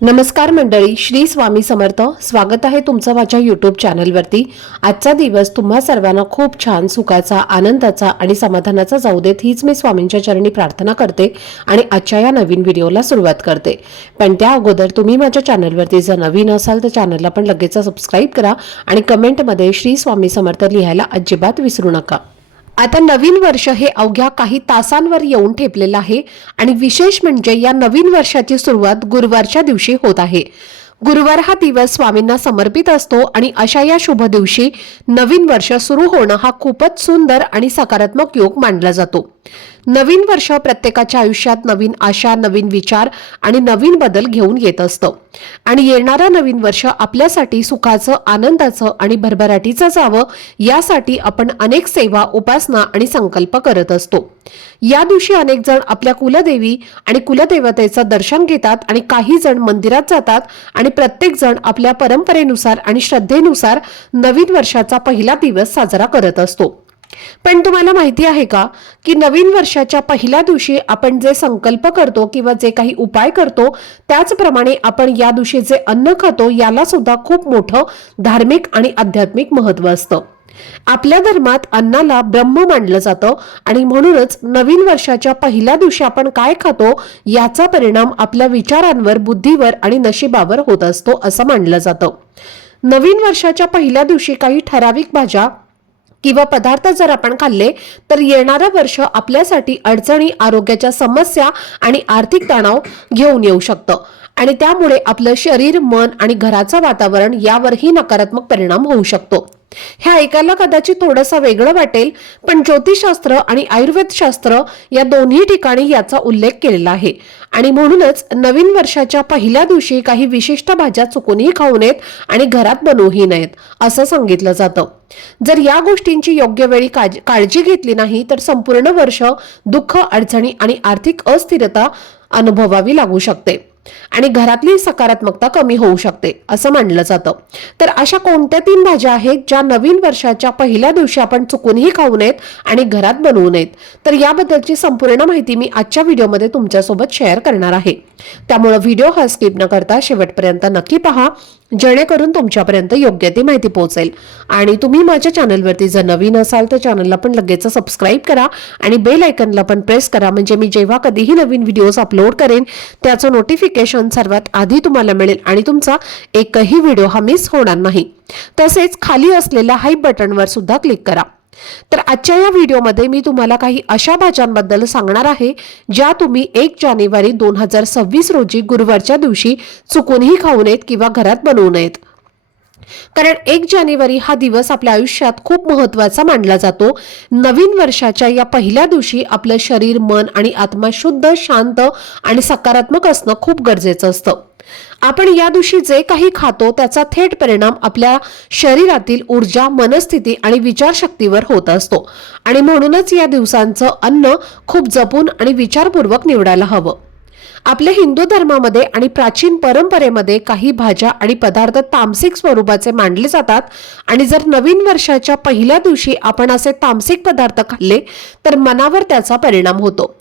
नमस्कार मंडळी, श्री स्वामी समर्थ. स्वागत आहे तुमचं माझ्या यूट्यूब चॅनलवरती. आजचा दिवस तुम्हा सर्वांना खूप छान, सुखाचा, आनंदाचा आणि समाधानाचा जाऊ देत, हीच मी स्वामींच्या चरणी प्रार्थना करते आणि आजच्या या नवीन व्हिडिओला सुरुवात करते. पण त्या अगोदर तुम्ही माझ्या चॅनलवरती जर नवीन असाल तर चॅनलला पण लगेच सबस्क्राईब करा आणि कमेंटमध्ये श्री स्वामी समर्थ लिहायला अजिबात विसरू नका. आता नवीन वर्ष हे अवघ्या काही तासांवर येऊन ठेपलेलं आहे आणि विशेष म्हणजे या नवीन वर्षाची सुरुवात गुरुवारच्या दिवशी होत आहे. गुरुवार हा दिवस स्वामींना समर्पित असतो आणि अशा या शुभ दिवशी नवीन वर्ष सुरू होणं हा खूपच सुंदर आणि सकारात्मक योग मानला जातो. नवीन वर्ष प्रत्येकाच्या आयुष्यात नवीन आशा, नवीन विचार आणि नवीन बदल घेऊन येत असतं आणि येणारं नवीन वर्ष आपल्यासाठी सुखाचं, आनंदाचं आणि भरभराटीचं जावं यासाठी आपण अनेक सेवा, उपासना आणि संकल्प करत असतो. या दिवशी अनेक जण आपल्या कुलदेवी आणि कुलदेवतेचं दर्शन घेतात आणि काही जण मंदिरात जातात आणि प्रत्येक जण आपल्या परंपरेनुसार आणि श्रद्धेनुसार नवीन वर्षाचा पहिला दिवस साजरा करत असतो. पण तुम्हाला माहिती आहे का की नवीन वर्षाच्या पहिल्या दिवशी आपण जे संकल्प करतो किंवा जे काही उपाय करतो त्याचप्रमाणे आपण या दिवशी जे अन्न खातो याला सुद्धा खूप मोठं धार्मिक आणि आध्यात्मिक महत्त्व असतं. आपल्या धर्मात अन्नाला ब्रह्म मानलं जातं आणि म्हणूनच नवीन वर्षाच्या पहिल्या दिवशी आपण काय खातो याचा परिणाम आपल्या विचारांवर, बुद्धीवर आणि नशिबावर होत असतो असं मानलं जातं. नवीन वर्षाच्या पहिल्या दिवशी काही ठराविक भाज्या किंवा पदार्थ जर आपण खाल्ले तर येणारं वर्ष आपल्यासाठी अडचणी, आरोग्याच्या समस्या आणि आर्थिक तणाव घेऊन येऊ शकतं आणि त्यामुळे आपलं शरीर, मन आणि घराचं वातावरण यावरही नकारात्मक परिणाम होऊ शकतो. हे ऐकायला कदाचित थोडंसं वेगळं वाटेल, पण ज्योतिषशास्त्र आणि आयुर्वेदशास्त्र या दोन्ही ठिकाणी याचा उल्लेख केलेला आहे आणि म्हणूनच नवीन वर्षाच्या पहिल्या दिवशी काही विशिष्ट भाज्या चुकूनही खाऊ नयेत आणि घरात बनवूही नयेत असं सांगितलं जातं. जर या गोष्टींची योग्य वेळी काळजी घेतली नाही तर संपूर्ण वर्ष दुःख, अडचणी आणि आर्थिक अस्थिरता अनुभवावी लागू शकते आणि घरातली सकारात्मकता कमी होऊ शकते असं मानलं जातं. तर अशा कोणत्या 3 भाज्या आहेत ज्या नवीन वर्षाच्या पहिल्या दिवशी आपण चुकूनही खाऊ नयेत आणि घरात बनवू नयेत, तर याबद्दलची संपूर्ण माहिती मी आजच्या व्हिडिओमध्ये तुमच्यासोबत शेअर करणार आहे. त्यामुळे व्हिडिओ हा स्किप न करता शेवटपर्यंत नक्की पहा, जेणेकरून तुमच्यापर्यंत योग्य ती माहिती पोहोचेल. आणि तुम्ही माझ्या चॅनलवरती जर नवीन असाल तर चॅनलला पण लगेच सबस्क्राईब करा आणि बेल आयकॉनला पण प्रेस करा, म्हणजे मी जेव्हा कधीही नवीन व्हिडिओज अपलोड करेन त्याचं नोटिफिकेशन सर्वात आधी तुम्हाला मिळेल आणि तुमचा एकही व्हिडिओ हा मिस होणार नाही. तसेच खाली असलेल्या हाईप बटनवर सुद्धा क्लिक करा. तर आजच्या या व्हिडिओमध्ये मी तुम्हाला काही अशा भाज्यांबद्दल सांगणार आहे ज्या तुम्ही 1 जानेवारी 2026 रोजी गुरुवारच्या दिवशी चुकूनही खाऊ नयेत किंवा घरात बनवू नयेत. कारण 1 जानेवारी हा दिवस आपल्या आयुष्यात खूप महत्त्वाचा मानला जातो. नवीन वर्षाच्या या पहिल्या दिवशी आपलं शरीर, मन आणि आत्मा शुद्ध, शांत आणि सकारात्मक असणं खूप गरजेचं असतं. आपण या दिवशी जे काही खातो त्याचा थेट परिणाम आपल्या शरीरातील ऊर्जा, मनस्थिती आणि विचारशक्तीवर होत असतो आणि म्हणूनच या दिवसांचं अन्न खूप जपून आणि विचारपूर्वक निवडायला हवं. आपल्या हिंदू धर्मामध्ये आणि प्राचीन परंपरेमध्ये काही भाज्या आणि पदार्थ तामसिक स्वरूपाचे मानले जातात आणि जर नवीन वर्षाच्या पहिल्या दिवशी आपण असे तामसिक पदार्थ खाल्ले तर मनावर त्याचा परिणाम होतो.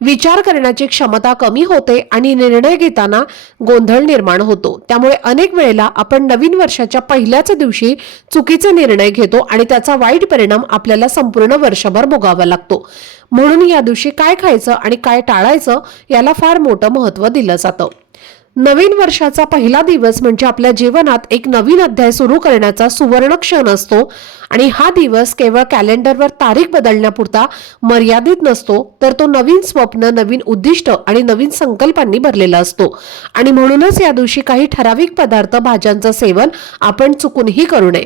विचार करण्याची क्षमता कमी होते आणि निर्णय घेताना गोंधळ निर्माण होतो. त्यामुळे अनेक वेळेला आपण नवीन वर्षाच्या पहिल्याच दिवशी चुकीचे निर्णय घेतो आणि त्याचा वाईट परिणाम आपल्याला संपूर्ण वर्षभर भोगावा लागतो. म्हणून या दिवशी काय खायचं आणि काय टाळायचं याला फार मोठं महत्त्व दिलं जातं. नवीन वर्षाचा पहिला दिवस म्हणजे आपल्या जीवनात एक नवीन अध्याय सुरू करण्याचा सुवर्ण क्षण असतो आणि हा दिवस केवळ कॅलेंडरवर तारीख बदलण्यापुरता मर्यादित नसतो, तर तो नवीन स्वप्न, नवीन उद्दिष्ट आणि नवीन संकल्पांनी भरलेला असतो आणि म्हणूनच या दिवशी काही ठराविक पदार्थ, भाज्यांचं सेवन आपण चुकूनही करू नये,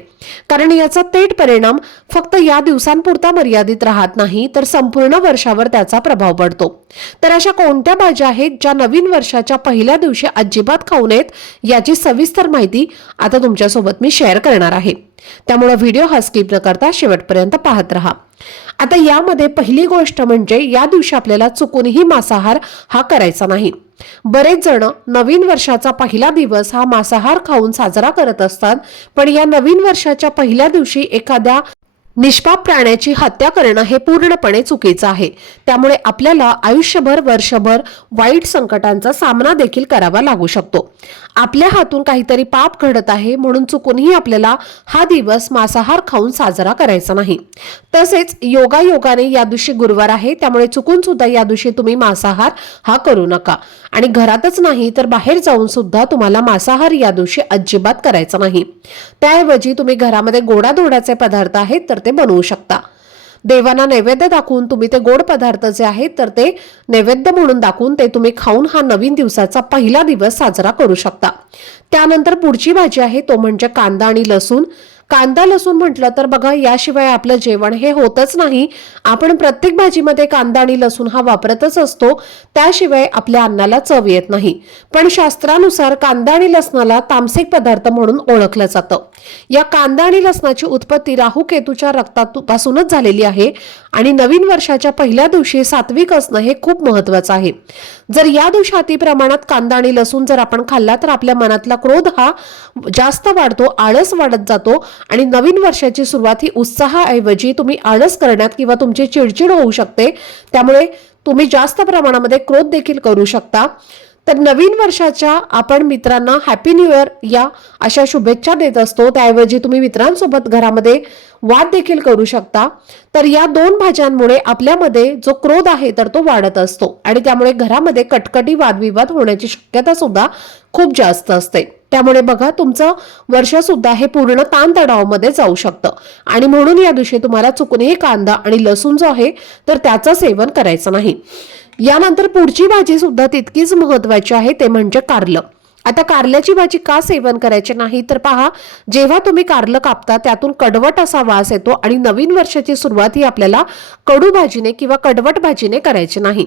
कारण याचा थेट परिणाम फक्त या दिवसांपुरता मर्यादित राहत नाही तर संपूर्ण वर्षावर त्याचा प्रभाव पडतो. तर अशा कोणत्या भाज्या आहेत ज्या नवीन वर्षाच्या पहिल्या दिवशी अजिबात खाऊ नयेत याची सविस्तर माहिती आता तुमच्यासोबत मी शेअर करणार आहे. त्यामुळे व्हिडिओ हा स्किप न करता शेवटपर्यंत पाहत रहा. आता यामध्ये पहिली गोष्ट म्हणजे या दिवशी आपल्याला चुकूनही मांसाहार हा करायचा नाही. बरेच जण नवीन वर्षाचा पहिला दिवस हा मांसाहार खाऊन साजरा करत असतात, पण या नवीन वर्षाच्या पहिल्या दिवशी एखाद्या निष्पाप प्राण्याची हत्या करणं हे पूर्णपणे चुकीचं आहे। त्यामुळे आपल्याला आयुष्यभर वर्षभर वाईट संकटांचा सामना देखील करावा लागू शकतो। आपल्या हातून काहीतरी पाप घडत आहे म्हणून चुकूनही आपल्याला हा दिवस मांसाहार खाऊन साजरा करायचा नाही। तसेच योगायोगाने या दिवशी गुरुवार आहे, त्यामुळे चुकून सुद्धा या दिवशी तुम्ही मांसाहार हा करू नका। आणि घरातच नाही तर बाहेर जाऊन सुद्धा तुम्हाला मांसाहार या दिवशी अजिबात करायचा नाही। त्याऐवजी तुम्ही घरामध्ये गोडाधोडाचे पदार्थ आहेत तर ते बनवू शकता। देवांना नैवेद्य दाखवून तुम्ही ते गोड पदार्थ जे आहेत तर ते नैवेद्य म्हणून दाखवून ते तुम्ही खाऊन हा नवीन दिवसाचा पहिला दिवस साजरा करू शकता। त्यानंतर पुढची भाजी आहे तो म्हणजे कांदा आणि लसूण। कांदा लसूण म्हटलं तर बघा, याशिवाय आपलं जेवण हे होतच नाही। आपण प्रत्येक भाजीमध्ये कांदा आणि लसूण हा वापरतच असतो, त्याशिवाय आपल्या अन्नाला चव येत नाही। पण शास्त्रानुसार कांदा आणि लसणाला तामसिक पदार्थ म्हणून ओळखलं जातं। या कांदा आणि लसणाची उत्पत्ती राहू केतूच्या रक्तापासूनच झालेली आहे आणि नवीन वर्षाच्या पहिल्या दिवशी सात्विक असणं हे खूप महत्त्वाचं आहे। जर या दिवशी अति प्रमाणात कांदा आणि लसूण जर आपण खाल्ला तर आपल्या मनातला क्रोध हा जास्त वाढतो, आळस वाढत जातो आणि नवीन वर्षाची सुरुवात ही उत्साहाऐवजी तुम्ही आळस करण्यात किंवा तुमची चिडचिड होऊ शकते। त्यामुळे तुम्ही जास्त प्रमाणामध्ये क्रोध देखील करू शकता। तर नवीन वर्षाच्या आपण मित्रांना हॅपी न्यू इयर या अशा शुभेच्छा देत असतो, त्याऐवजी तुम्ही मित्रांसोबत घरामध्ये वाद देखील करू शकता। तर या दोन भाज्यांमुळे आपल्यामध्ये जो क्रोध आहे तर तो वाढत असतो आणि त्यामुळे घरामध्ये कटकटी वादविवाद होण्याची शक्यता सुद्धा खूप जास्त असते। त्यामुळे बघा, तुमचं वर्ष सुद्धा हे पूर्ण ताणतणावामध्ये जाऊ शकतं आणि म्हणून या दिवशी तुम्हाला चुकूनही कांदा आणि लसूण जो आहे तर त्याचं सेवन करायचं नाही। यानंतर पुढची भाजी सुद्धा तितकीच महत्त्वाची आहे, ते म्हणजे कारलं। आता कारल्याची भाजी का सेवन करायची नाही तर पहा, जेव्हा तुम्ही कारलं कापता त्यातून कडवट असा वास येतो आणि नवीन वर्षाची सुरुवात ही आपल्याला कडू भाजीने किंवा कडवट भाजीने करायची नाही।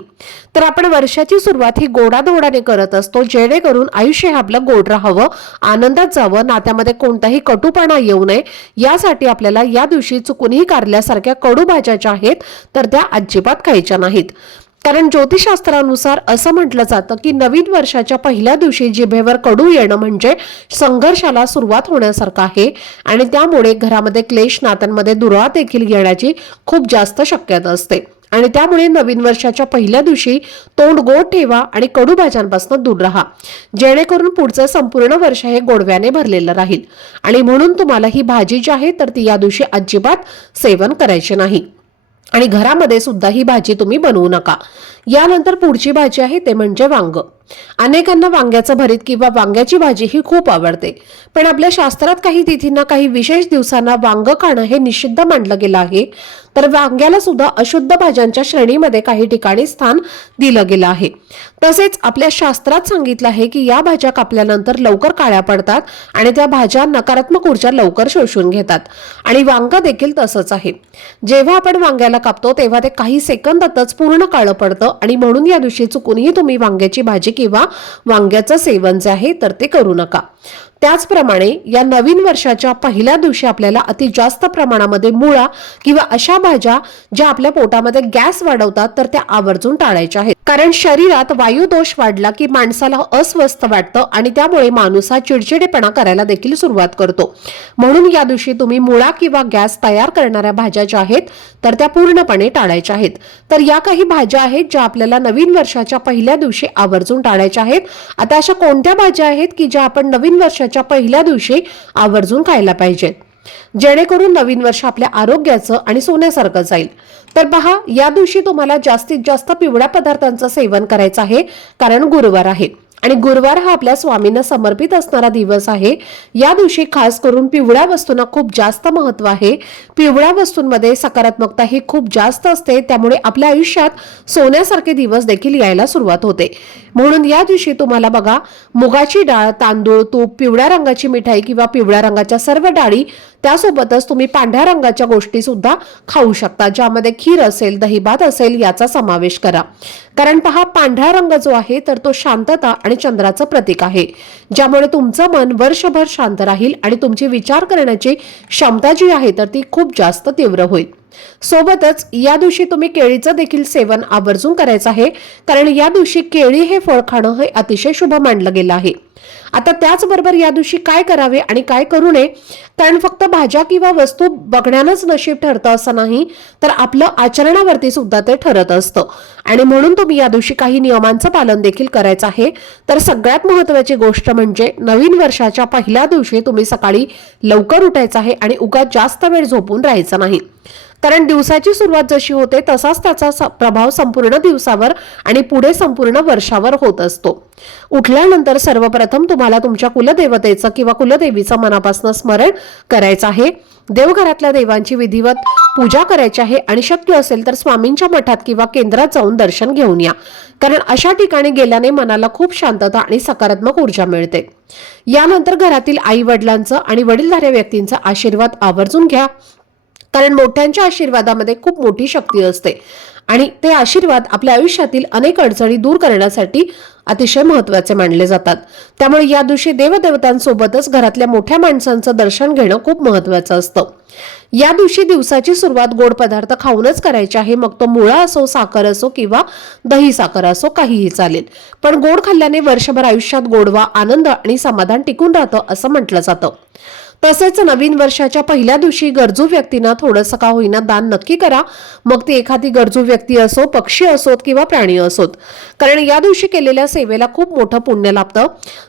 तर आपण वर्षाची सुरुवात ही गोडाधोडाने करत असतो, जेणेकरून आयुष्य हे आपलं गोड राहावं, आनंदात जावं, नात्यामध्ये कोणताही कटुपणा येऊ नये यासाठी आपल्याला या दिवशी चुकूनही कारल्यासारख्या कडू भाज्या ज्या आहेत तर त्या अजिबात खायच्या नाहीत। कारण ज्योतिषशास्त्रानुसार असं म्हटलं जातं की नवीन वर्षाच्या पहिल्या दिवशी जिभेवर कडू येणं म्हणजे संघर्षाला सुरुवात होण्यासारखं आहे आणि त्यामुळे घरामध्ये क्लेश, नात्यांमध्ये दुरावा देखील येण्याची खूप जास्त शक्यता असते। आणि त्यामुळे नवीन वर्षाच्या पहिल्या दिवशी तोंड गोड ठेवा आणि कडू भाज्यांपासून दूर राहा, जेणेकरून पुढचं संपूर्ण वर्ष हे गोडव्याने भरलेलं राहील। आणि म्हणून तुम्हाला ही भाजी जी आहे तर ती या दिवशी अजिबात सेवन करायची नाही आणि घरामध्ये सुद्धा ही भाजी तुम्ही बनवू नका। यानंतर पुढची भाजी आहे ते म्हणजे वांग। अनेकांना वांग्याचं भरीत किंवा वांग्याची भाजी ही खूप आवडते, पण आपल्या शास्त्रात काही तिथींना, काही विशेष दिवसांना वांग खाणं हे निषिद्ध मानलं गेलं आहे। तर वांग्याला सुद्धा अशुद्ध भाज्यांच्या श्रेणीमध्ये काही ठिकाणी स्थान दिलं गेलं आहे। तसेच आपल्या शास्त्रात सांगितलं आहे की या भाज्या कापल्यानंतर लवकर काळ्या पडतात आणि त्या भाज्या नकारात्मक ऊर्जा लवकर शोषून घेतात आणि वांग देखील तसंच आहे। जेव्हा आपण वांग्याला कापतो तेव्हा ते काही सेकंदातच पूर्ण काळं पडतं आणि म्हणून या दिवशी चुकूनही तुम्ही वांग्याची भाजी किंवा वांग्याचं सेवन जे आहे तर ते करू नका। त्याचप्रमाणे या नवीन वर्षाच्या पहिल्या दिवशी आपल्याला अति जास्त प्रमाणामध्ये मुळा किंवा अशा भाज्या ज्या आपल्या पोटामध्ये गॅस वाढवतात तर त्या आवर्जून टाळायच्या आहेत। कारण शरीरात वायुदोष वाढला की माणसाला अस्वस्थ वाटतं आणि त्यामुळे माणूस हा चिडचिडेपणा करायला देखील सुरुवात करतो। म्हणून या दिवशी तुम्ही मुळा किंवा गॅस तयार करणाऱ्या भाज्या ज्या आहेत तर त्या पूर्णपणे टाळायच्या आहेत। तर या काही भाज्या आहेत ज्या आपल्याला नवीन वर्षाच्या पहिल्या दिवशी आवर्जून टाळायच्या आहेत। आता अशा कोणत्या भाज्या आहेत की ज्या आपण नवीन वर्षाच्या पहिल्या दिवशी आवर्जून खायला पाहिजेत, जेणेकरून नवीन वर्ष आपल्या आरोग्याचं आणि सोन्यासारखं जाईल? तर पहा, या दिवशी तुम्हाला जास्तीत जास्त पिवळ्या पदार्थांचं सेवन करायचं आहे, कारण गुरुवार आहे आणि गुरुवार हा आपल्या स्वामींना समर्पित असणारा दिवस आहे। या दिवशी खास करून पिवळ्या वस्तूंना खूप जास्त महत्त्व आहे। पिवळ्या वस्तूंमध्ये सकारात्मकता ही खूप जास्त असते, त्यामुळे आपल्या आयुष्यात सोन्यासारखे दिवस देखील यायला सुरुवात होते। म्हणून या दिवशी तुम्हाला बघा, मुगाची डाळ, तांदूळ, तूप, पिवळ्या रंगाची मिठाई किंवा पिवळ्या रंगाच्या सर्व डाळी, त्यासोबतच तुम्ही पांढऱ्या रंगाच्या गोष्टी सुद्धा खाऊ शकता, ज्यामध्ये खीर असेल, दहीभात असेल याचा समावेश करा। कारण पहा, पांढरा रंग जो आहे तर तो शांतता आणि चंद्राचं प्रतीक आहे, ज्यामुळे तुमचं मन वर्षभर शांत राहील आणि तुमची विचार करण्याची क्षमता जी आहे तर ती खूप जास्त तीव्र होईल। सोबतच या दिवशी तुम्ही केळीचं देखील सेवन आवर्जून करायचं आहे, कारण या दिवशी केळी हे फळ खाणं हे अतिशय शुभ मानलं गेलं आहे. आता त्याचबरोबर या दिवशी काय करावे आणि काय करू नये, कारण फक्त भाज्या किंवा वस्तू बघण्यानंच नशीब ठरतं असं नाही, तर आपलं आचरणावरती सुद्धा ते ठरत असतं. आणि म्हणून तुम्ही या दिवशी काही नियमांचं पालन देखील करायचं आहे. तर सगळ्यात महत्त्वाची गोष्ट म्हणजे नवीन वर्षाच्या पहिल्या दिवशी तुम्ही सकाळी लवकर उठायचं आहे आणि उगाच जास्त वेळ झोपून राहायचं नाही, कारण दिवसाची सुरुवात जशी होते तसाच त्याचा प्रभाव संपूर्ण दिवसावर आणि पुढे संपूर्ण वर्षावर होत असतो. उठल्यानंतर सर्वप्रथम तुम्हाला तुमच्या कुलदेवतेचं किंवा कुलदेवीचं मनापासून स्मरण करायचं आहे. देवघरातल्या देवांची विधिवत पूजा करायची आहे आणि शक्य असेल तर स्वामींच्या मठात किंवा केंद्रात जाऊन दर्शन घेऊन या, कारण अशा ठिकाणी गेल्याने मनाला खूप शांतता आणि सकारात्मक ऊर्जा मिळते. यानंतर घरातील आई वडिलांचं आणि वडीलधाऱ्या व्यक्तींचा आशीर्वाद आवर्जून घ्या, कारण मोठ्यांच्या आशीर्वादामध्ये खूप मोठी शक्ती असते आणि ते आशीर्वाद आपल्या आयुष्यातील अनेक अडचणी दूर करण्यासाठी अतिशय महत्त्वाचे मानले जातात. त्यामुळे या दिवशी देवदेवतांसोबतच घरातल्या मोठ्या माणसांचं दर्शन घेणं खूप महत्त्वाचं असतं. या दिवशी दिवसाची सुरुवात गोड पदार्थ खाऊनच करायची आहे, मग तो मुळा असो, साखर असो किंवा दही साखर असो, काहीही चालेल. पण गोड खाल्ल्याने वर्षभर आयुष्यात गोडवा, आनंद आणि समाधान टिकून राहतं असं म्हटलं जातं. तसेच नवीन वर्षाच्या पहिल्या दिवशी गरजू व्यक्तींना थोडंसं का होईना दान नक्की करा, मग ती एखादी गरजू व्यक्ती असो, पक्षी असोत किंवा प्राणी असोत, कारण या दिवशी केलेल्या सेवेला खूप मोठं पुण्य लाभतं.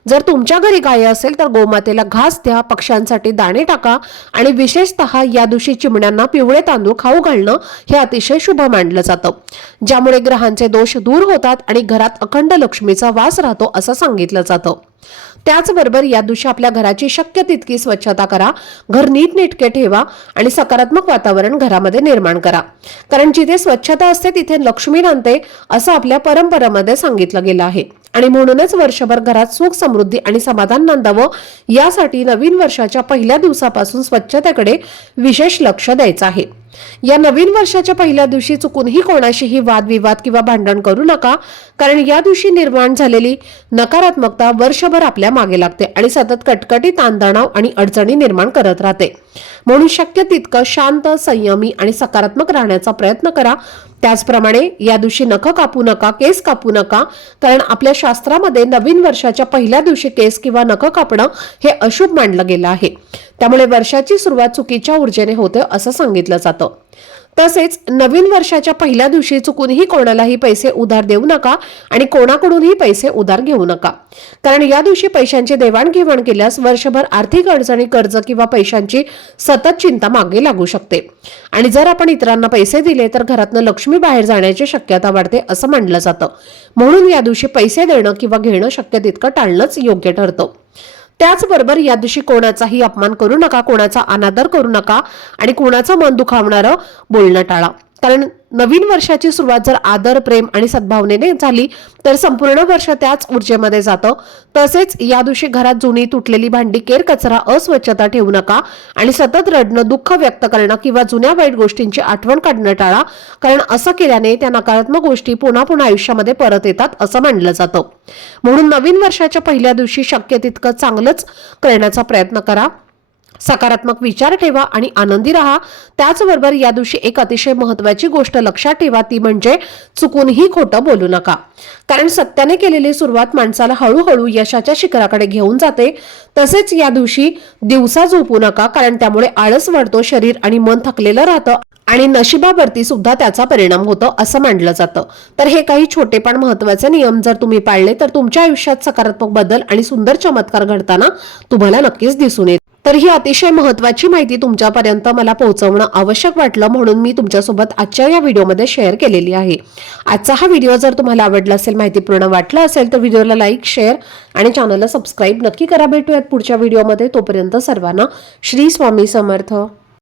जर तुमच्या घरी गाय असेल तर गोमातेला घास द्या, पक्ष्यांसाठी दाणे टाका आणि विशेषतः या दिवशी चिमण्यांना पिवळे तांदूळ खाऊ घालणं हे अतिशय शुभ मानलं जातं, ज्यामुळे ग्रहांचे दोष दूर होतात आणि घरात अखंड लक्ष्मीचा वास राहतो असं सांगितलं जातं. त्याचबरोबर या दिवशी आपल्या घराची शक्य तितकी स्वच्छता करा, घर नीटनेटके ठेवा आणि सकारात्मक वातावरण घरामध्ये निर्माण करा, कारण जिथे स्वच्छता असते तिथे लक्ष्मी नांदते असं आपल्या परंपरेमध्ये सांगितलं गेलं आहे. आणि म्हणूनच वर्षभर घरात सुख, समृद्धी आणि समाधान नांदावं यासाठी नवीन वर्षाच्या पहिल्या दिवसापासून स्वच्छतेकडे विशेष लक्ष द्यायचं आहे. या नवीन वर्षाच्या पहिल्या दिवशी चुकूनही कोणाशीही वादविवाद किंवा भांडण करू नका, कारण या दिवशी निर्माण झालेली नकारात्मकता वर्षभर आपल्या मागे लागते आणि सतत कटकटी, ताणतणाव आणि अडचणी निर्माण करत राहते. म्हणून शक्य तितकं शांत, संयमी आणि सकारात्मक राहण्याचा प्रयत्न करा. त्याचप्रमाणे या दिवशी नख कापू नका, केस कापू नका, कारण आपल्या शास्त्रामध्ये नवीन वर्षाच्या पहिल्या दिवशी केस किंवा नख कापणं हे अशुभ मानलं गेलं आहे. त्यामुळे वर्षाची सुरुवात चुकीच्या ऊर्जेने होते असं सांगितलं जातं. तसेच नवीन वर्षाच्या पहिल्या दिवशी चुकूनही कोणालाही पैसे उधार देऊ नका आणि कोणाकडूनही पैसे उधार घेऊ नका, कारण या दिवशी पैशांची देवाणघेवाण केल्यास वर्षभर आर्थिक अडचणी, कर्ज किंवा पैशांची सतत चिंता मागे लागू शकते. आणि जर आपण इतरांना पैसे दिले तर घरातनं लक्ष्मी बाहेर जाण्याची शक्यता वाढते असं मानलं जातं. म्हणून या दिवशी पैसे देणं किंवा घेणं शक्य तितकं टाळणंच योग्य ठरतं. त्याचबरोबर या दिवशी कोणाचाही अपमान करू नका, कोणाचा अनादर करू नका आणि कोणाचं मन दुखावणारं बोलणं टाळा, कारण नवीन वर्षाची सुरुवात जर आदर, प्रेम आणि सद्भावनेने झाली तर संपूर्ण वर्ष त्याच ऊर्जेमध्ये जातं. तसेच या दिवशी घरात जुनी, तुटलेली भांडी, केर कचरा, अस्वच्छता ठेवू नका आणि सतत रडणं, दुःख व्यक्त करणं किंवा जुन्या वाईट गोष्टींची आठवण काढणं टाळा, कारण असं केल्याने त्या नकारात्मक गोष्टी पुन्हा पुन्हा आयुष्यामध्ये परत येतात असं मानलं जातं. म्हणून नवीन वर्षाच्या पहिल्या दिवशी शक्य तितकं चांगलंच करण्याचा प्रयत्न करा, सकारात्मक विचार ठेवा आणि आनंदी राहा. त्याचबरोबर या दिवशी एक अतिशय महत्त्वाची गोष्ट लक्षात ठेवा, ती म्हणजे चुकूनही खोटं बोलू नका, कारण सत्याने केलेली सुरुवात माणसाला हळूहळू यशाच्या शिखराकडे घेऊन जाते. तसेच या दिवशी दिवसा झोपू नका, कारण त्यामुळे आळस वाढतो, शरीर आणि मन थकलेलं राहतं आणि नशिबावरती सुद्धा त्याचा परिणाम होतो असं मानलं जातं. तर हे काही छोटे पण महत्त्वाचे नियम जर तुम्ही पाळले तर तुमच्या आयुष्यात सकारात्मक बदल आणि सुंदर चमत्कार घडताना तुम्हाला नक्कीच दिसून येईल. तर ही अतिशय महत्त्वाची माहिती तुमच्यापर्यंत मला पोहोचवणं आवश्यक वाटलं, म्हणून मी तुमच्यासोबत आजच्या या व्हिडिओमध्ये शेअर केलेली आहे. आजचा हा व्हिडिओ जर तुम्हाला आवडला असेल, माहितीपूर्ण वाटला असेल तर व्हिडिओला लाईक, शेअर आणि चॅनलला सबस्क्राईब नक्की करा. भेटूयात पुढच्या व्हिडिओमध्ये. तोपर्यंत सर्वांना श्री स्वामी समर्थ.